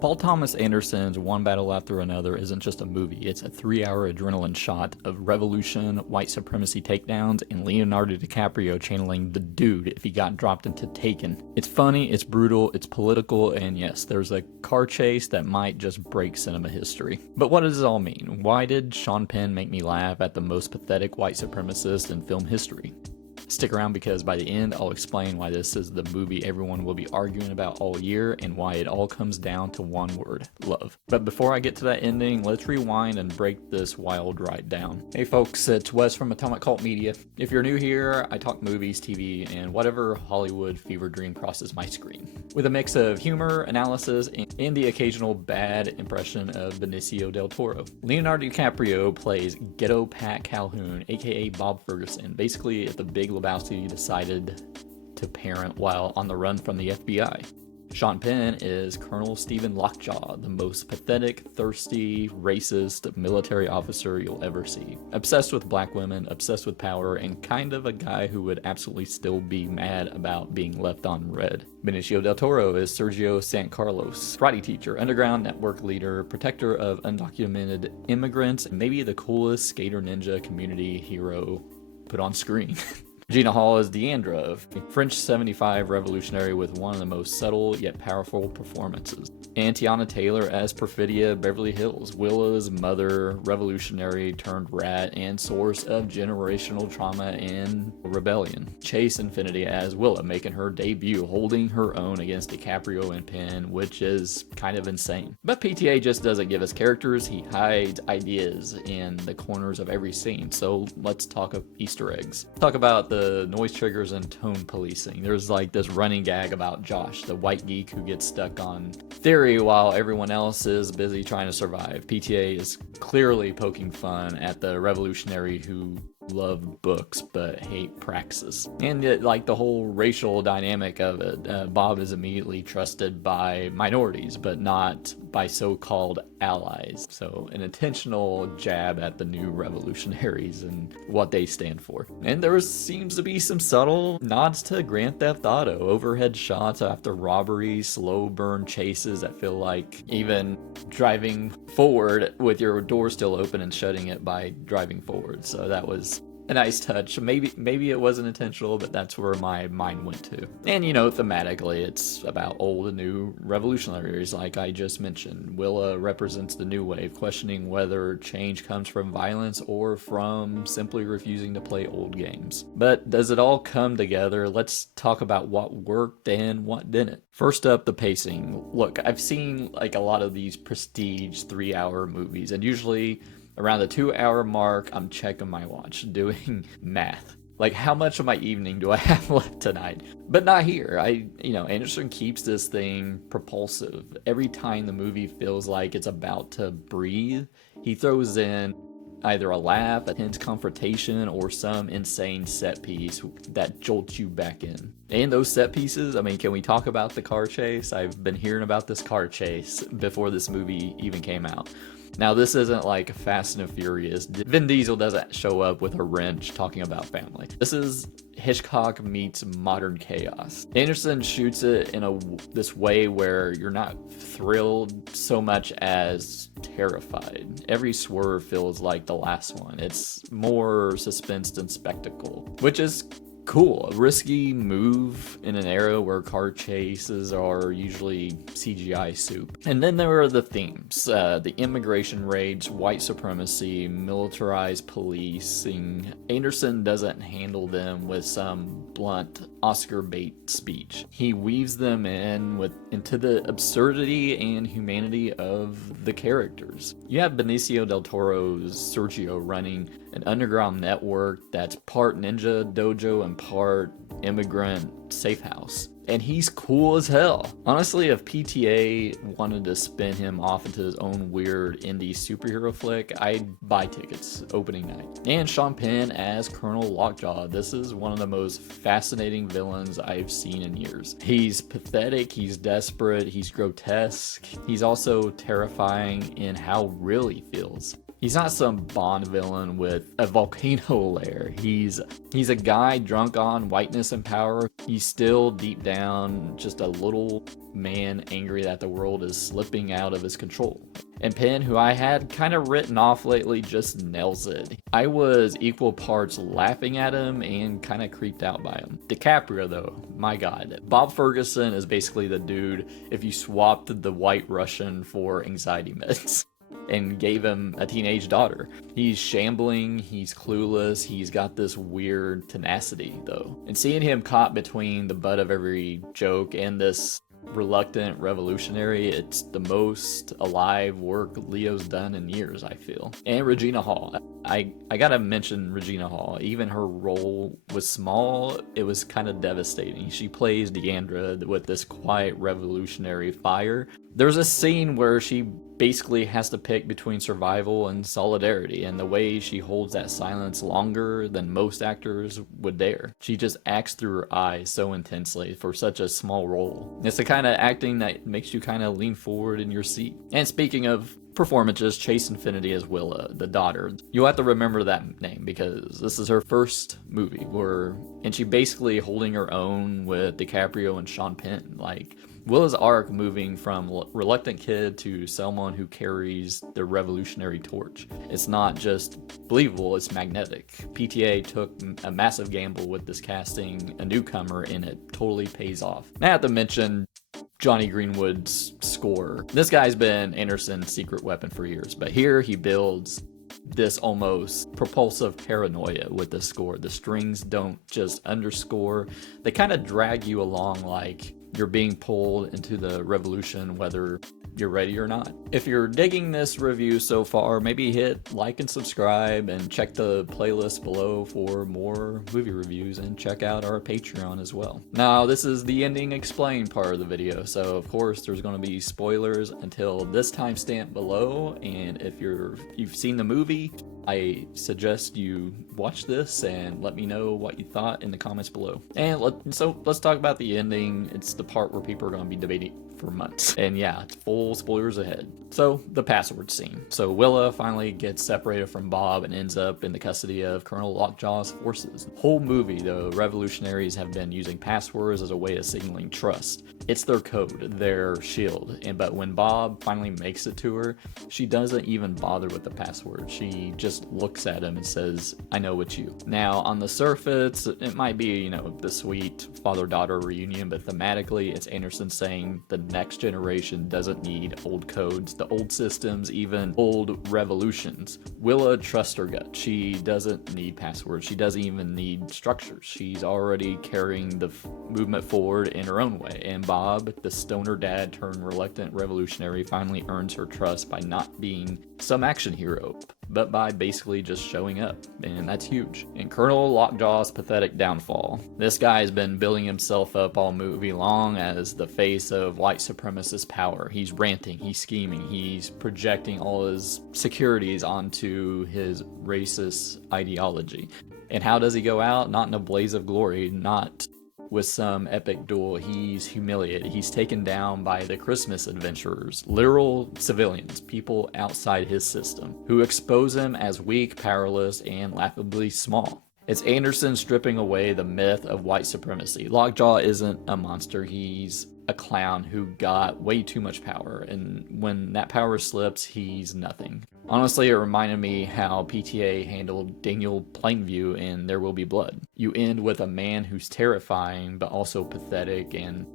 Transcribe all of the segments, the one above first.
Paul Thomas Anderson's One Battle After Another isn't just a movie, it's a 3-hour adrenaline shot of revolution, white supremacy takedowns, and Leonardo DiCaprio channeling the dude if he got dropped into Taken. It's funny, it's brutal, it's political, and yes, there's a car chase that might just break cinema history. But what does it all mean? Why did Sean Penn make me laugh at the most pathetic white supremacist in film history? Stick around because by the end, I'll explain why this is the movie everyone will be arguing about all year and why it all comes down to one word, love. But before I get to that ending, let's rewind and break this wild ride down. Hey folks, it's Wes from Atomic Cult Media. If you're new here, I talk movies, TV, and whatever Hollywood fever dream crosses my screen. With a mix of humor, analysis, and the occasional bad impression of Benicio Del Toro. Leonardo DiCaprio plays Ghetto Pat Calhoun, aka Bob Ferguson, basically at the Big Lebowski decided to parent while on the run from the FBI. Sean Penn is Colonel Lockjaw, the most pathetic, thirsty, racist military officer you'll ever see. Obsessed with black women, obsessed with power, and kind of a guy who would absolutely still be mad about being left on red. Benicio Del Toro is Sergio San Carlos, karate teacher, underground network leader, protector of undocumented immigrants, and maybe the coolest skater ninja community hero put on screen. Regina Hall is Deandra, French 75 revolutionary with one of the most subtle yet powerful performances. And Teyana Taylor as Perfidia Beverly Hills, Willa's mother, revolutionary turned rat, and source of generational trauma and rebellion. Chase Infiniti as Willa, making her debut, holding her own against DiCaprio and Penn, which is kind of insane. But PTA just doesn't give us characters, he hides ideas in the corners of every scene, so let's talk of Easter eggs. Talk about the noise triggers and tone policing. There's like this running gag about Josh, the white geek who gets stuck on theory while everyone else is busy trying to survive. PTA is clearly poking fun at the revolutionary who love books but hate praxis. And yet, like the whole racial dynamic of it, Bob is immediately trusted by minorities but not by so-called allies. So an intentional jab at the new revolutionaries and what they stand for. And there seems to be some subtle nods to Grand Theft Auto, overhead shots after robbery, slow burn chases that feel like even driving forward with your door still open and shutting it by driving forward. So that was a nice touch. Maybe it wasn't intentional, but that's where my mind went to. And you know, thematically, it's about old and new revolutionaries, like I just mentioned. Willa represents the new wave, questioning whether change comes from violence or from simply refusing to play old games. But does it all come together? Let's talk about what worked and what didn't. First up, the pacing. Look, I've seen like a lot of these prestige 3-hour movies, and usually around the 2-hour mark, I'm checking my watch, doing math. Like, how much of my evening do I have left tonight? But not here. Anderson keeps this thing propulsive. Every time the movie feels like it's about to breathe, he throws in either a laugh, a tense confrontation, or some insane set piece that jolts you back in. And those set pieces, can we talk about the car chase? I've been hearing about this car chase before this movie even came out. Now, this isn't like Fast and Furious. Vin Diesel doesn't show up with a wrench talking about family. This is Hitchcock meets modern chaos. Anderson shoots it in this way where you're not thrilled so much as terrified. Every swerve feels like the last one. It's more suspense than spectacle, which is cool. A risky move in an era where car chases are usually CGI soup. And then there are the themes. The immigration raids, white supremacy, militarized policing. Anderson doesn't handle them with some blunt Oscar bait speech. He weaves them into the absurdity and humanity of the characters. You have Benicio Del Toro's Sergio running an underground network that's part ninja dojo and part immigrant safe house. And he's cool as hell. Honestly, if PTA wanted to spin him off into his own weird indie superhero flick, I'd buy tickets opening night. And Sean Penn as Colonel Lockjaw. This is one of the most fascinating villains I've seen in years. He's pathetic, he's desperate, he's grotesque. He's also terrifying in how real he feels. He's not some Bond villain with a volcano lair. He's a guy drunk on whiteness and power. He's still deep down just a little man angry that the world is slipping out of his control. And Penn, who I had kind of written off lately, just nails it. I was equal parts laughing at him and kind of creeped out by him. DiCaprio, though, my God. Bob Ferguson is basically the dude if you swapped the white Russian for anxiety meds and gave him a teenage daughter. He's shambling, he's clueless, he's got this weird tenacity, though. And seeing him caught between the butt of every joke and this reluctant revolutionary, it's the most alive work Leo's done in years, I feel. And Regina Hall. I gotta mention Regina Hall. Even her role was small, it was kind of devastating. She plays Deandra with this quiet revolutionary fire. There's a scene where she basically has to pick between survival and solidarity, and the way she holds that silence longer than most actors would dare. She just acts through her eyes so intensely for such a small role. It's the kind of acting that makes you kind of lean forward in your seat. And speaking of performances, Chase Infiniti as Willa, the daughter. You'll have to remember that name because this is her first movie and she basically holding her own with DiCaprio and Sean Penn. Like, Willa's arc moving from reluctant kid to someone who carries the revolutionary torch. It's not just believable, it's magnetic. PTA took a massive gamble with this casting a newcomer, and it totally pays off. I have to mention Jonny Greenwood's score. This guy's been Anderson's secret weapon for years, but here he builds this almost propulsive paranoia with the score. The strings don't just underscore, they kind of drag you along like you're being pulled into the revolution whether you're ready or not. If you're digging this review so far, maybe hit like and subscribe and check the playlist below for more movie reviews, and check out our Patreon as well. Now, this is the ending explained part of the video, so of course there's going to be spoilers until this timestamp below, and if you've seen the movie, I suggest you watch this and let me know what you thought in the comments below. And let's talk about the ending. It's the part where people are going to be debating for months. And yeah, full spoilers ahead. So, the password scene. So, Willa finally gets separated from Bob and ends up in the custody of Colonel Lockjaw's forces. The whole movie, the revolutionaries have been using passwords as a way of signaling trust. It's their code, their shield. But when Bob finally makes it to her, she doesn't even bother with the password. She just looks at him and says, "I know it's you." Now, on the surface, it might be, the sweet father-daughter reunion, but thematically, it's Anderson saying the next generation doesn't need old codes, the old systems, even old revolutions. Willa trusts her gut. She doesn't need passwords. She doesn't even need structures. She's already carrying the movement forward in her own way. And Bob, the stoner dad turned reluctant revolutionary, finally earns her trust by not being some action hero, but by basically just showing up, and that's huge. And Colonel Lockjaw's pathetic downfall. This guy has been building himself up all movie long as the face of white supremacist power. He's ranting, he's scheming, he's projecting all his securities onto his racist ideology. And how does he go out? Not in a blaze of glory, not with some epic duel. He's humiliated. He's taken down by the Christmas adventurers, literal civilians, people outside his system, who expose him as weak, powerless, and laughably small. It's Anderson stripping away the myth of white supremacy. Lockjaw isn't a monster. He's a clown who got way too much power, and when that power slips, he's nothing. Honestly, it reminded me how PTA handled Daniel Plainview in There Will Be Blood. You end with a man who's terrifying, but also pathetic, and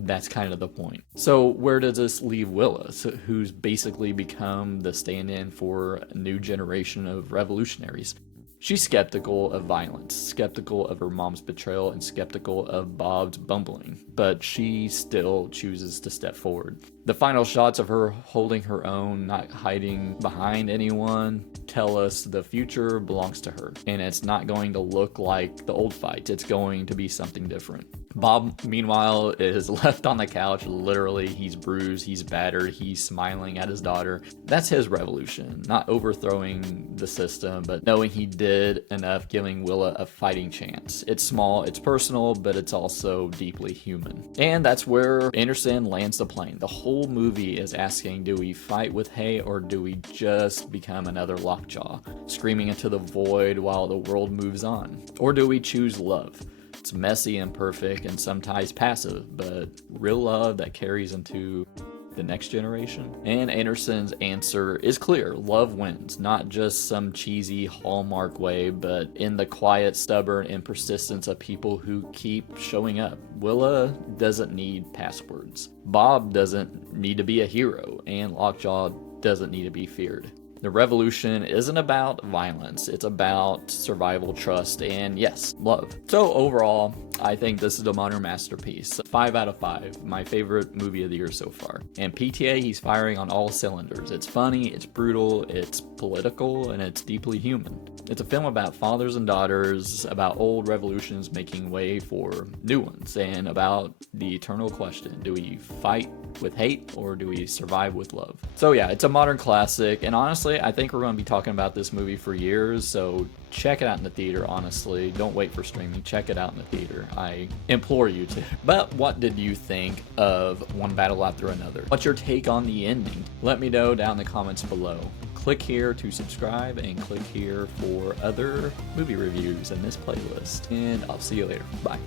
that's kind of the point. So where does this leave Willa, who's basically become the stand-in for a new generation of revolutionaries? She's skeptical of violence, skeptical of her mom's betrayal, and skeptical of Bob's bumbling, but she still chooses to step forward. The final shots of her holding her own, not hiding behind anyone, tell us the future belongs to her, and it's not going to look like the old fight. It's going to be something different. Bob, meanwhile, is left on the couch. Literally, he's bruised, he's battered, he's smiling at his daughter. That's his revolution, not overthrowing the system, but knowing he did enough, giving Willa a fighting chance. It's small, it's personal, but it's also deeply human. And that's where Anderson lands the plane. The whole movie is asking, do we fight with hate or do we just become another Lockjaw, screaming into the void while the world moves on? Or do we choose love? It's messy and imperfect and sometimes passive, but real love that carries into the next generation. And Anderson's answer is clear. Love wins, not just some cheesy Hallmark way, but in the quiet, stubborn, and persistence of people who keep showing up. Willa doesn't need passwords. Bob doesn't need to be a hero, and Lockjaw doesn't need to be feared. The revolution isn't about violence, it's about survival, trust, and yes, love. So overall, I think this is a modern masterpiece. 5 out of 5, my favorite movie of the year so far. And PTA, he's firing on all cylinders. It's funny, it's brutal, it's political, and it's deeply human. It's a film about fathers and daughters, about old revolutions making way for new ones, and about the eternal question, do we fight with hate or do we survive with love? So yeah, it's a modern classic, and honestly, I think we're going to be talking about this movie for years, so check it out in the theater, honestly. Don't wait for streaming. Check it out in the theater. I implore you to. But what did you think of One Battle After Another? What's your take on the ending? Let me know down in the comments below. Click here to subscribe and click here for other movie reviews in this playlist. And I'll see you later. Bye.